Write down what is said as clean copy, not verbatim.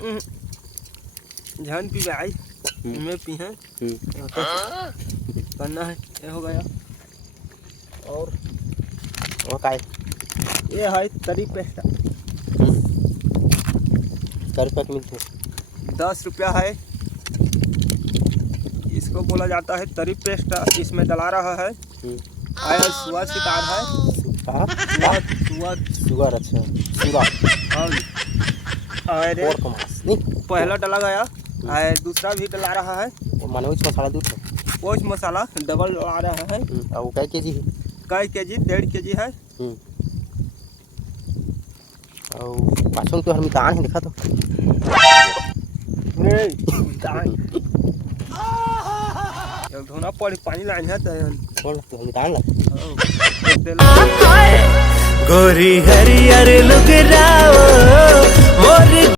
जान पी भाई मैं पी है करना है ये हो गया। और का है ये है तरी पेस्ट क्या रुपये की मिलती है? 10 रुपया है। इसको बोला जाता है तरी पेस्ट। इसमें डला रहा है सुअर शिकार है। सुअर अच्छा सुअर और पहला डला गया है दूसरा भी डला रहा है। माने वो मसाला दूध वो मसाला डबल डला रहा है। और कै केजी है? कई केजी 1.5 केजी है। और पाछों तो हम दान है दिखा तो नहीं दान एक धोना पड़ी पानी लाइन है तो कौन हम दान ला गोरी हरियर लुक राओ मोर